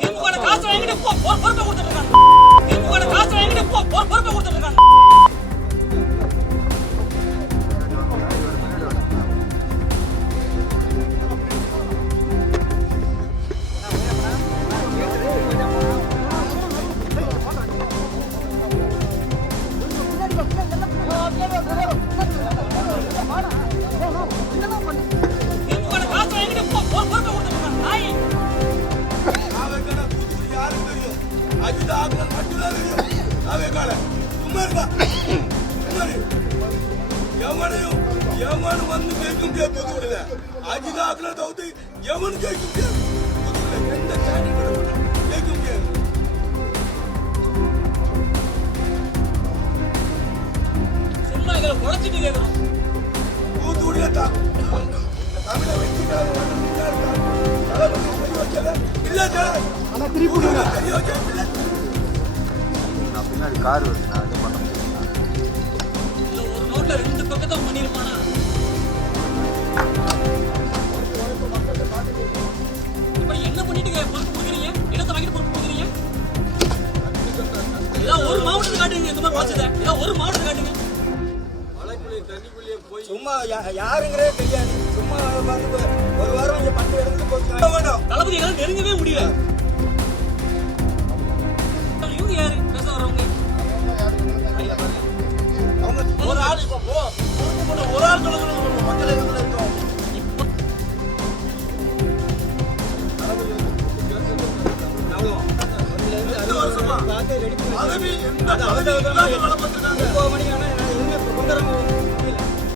திமுக காசு வாங்கிட்டு பொறுப்பை கொடுத்துட்டு இருக்காங்க. திமுக காசு வாங்கிட்டு பொறுப்பை கொடுத்துட்டு இருக்காங்க. எவனு வந்து கேட்க முடியாது தூத்துக்குடியில அஜிதாக்குல தவிர்த்து எவனு கேட்க முடியாது தூத்துக்குடியில எந்த கேண்டிடேட் கேட்க முடியாது. சும்மா எங்களை உழைச்சிட்டு கேட்கிறோம். தூத்துக்குடியில தமிழ வெற்றி கழகம் பின்னாடி கார் வருது, நான் இது பண்ண முடியும். ஒரு நோட்ல ரெண்டு பக்கத்தான் பண்ணிருப்பானா? இப்ப என்ன பண்ணிட்டு பொறுப்பு கொடுக்குறீங்க? இடத்தை வாங்கிட்டு பொறுப்பு கொடுக்குறீங்க? ஏதாவது ஒரு மாவட்டத்தை காட்டுங்க. இந்த மாதிரி பாச்சத ஏதாவது ஒரு மாவட்டத்தை காட்டுங்க. சும்மா யாருங்கிறே தெரியாது. சும்மா